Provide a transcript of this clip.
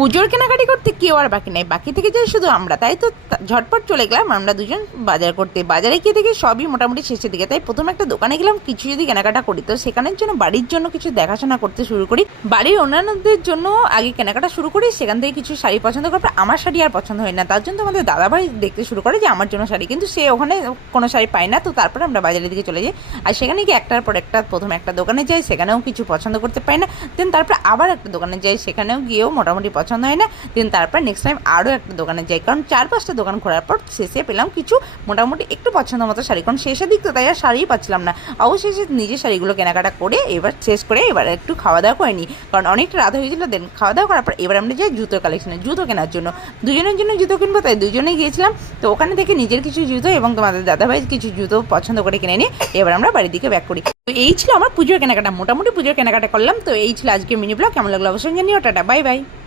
পুজোর কেনাকাটি করতে কেউ আর বাকি নাই, বাকি থেকে যাই শুধু আমরা। তাই তো ঝটপট চলে গেলাম আমরা দুজন বাজার করতে। বাজারে গিয়ে দেখি সবই মোটামুটি শেষের দিকে, তাই প্রথমে একটা দোকানে গেলাম কিছু যদি কেনাকাটা করি, তো সেখানের জন্য বাড়ির জন্য কিছু দেখাশোনা করতে শুরু করি। বাড়ির অন্যান্যদের জন্য আগে কেনাকাটা শুরু করি, সেখান থেকে কিছু শাড়ি পছন্দ করার পর আমার শাড়ি আর পছন্দ হয় না, তার জন্য আমাদের দাদাভাই দেখতে শুরু করে যে আমার জন্য শাড়ি, কিন্তু সে ওখানে কোনো শাড়ি পায় না। তো তারপরে আমরা বাজারের দিকে চলে যাই, আর সেখানে গিয়ে একটার পর একটা প্রথমে একটা দোকানে যাই, সেখানেও কিছু পছন্দ করতে পারি না। দেন তারপর আবার একটা দোকানে যাই, সেখানেও গিয়েও মোটামুটি পছন্দ হয় না। দেন তারপর নেক্সট টাইম আরও একটা দোকানে যাই, কারণ 4-5টা দোকান ঘোরার পর শেষে পেলাম কিছু মোটামুটি একটু পছন্দ মতো শাড়ি, কারণ শেষের দিক তো তাই আর শাড়িই পাচ্ছিলাম না। অবশেষে নিজের শাড়িগুলো কেনাকাটা করে এবার শেষ করে এবার একটু খাওয়া দাওয়া করে নিই, কারণ অনেকটা রাত হয়েছিল। দেন খাওয়া দাওয়া করার পর এবার আমরা যাই জুতো কালেকশনে, জুতো কেনার জন্য। দুজনের জন্য জুতো কিনবো, তাই দুজনেই গিয়েছিলাম। তো ওখানে থেকে নিজের কিছু জুতো এবং তোমাদের দাদাভাই কিছু জুতো পছন্দ করে কিনে নিয়ে এবার আমরা বাড়ির দিকে ব্যাক করি। তো এই ছিল আমার পুজোর কেনাকাটা, মোটামুটি পুজোর কেনাকাটা করলাম। তো এই ছিল আজকে মিনি ব্লগ, কেমন লাগলো অবশ্যই জানিও। Tata, bye bye.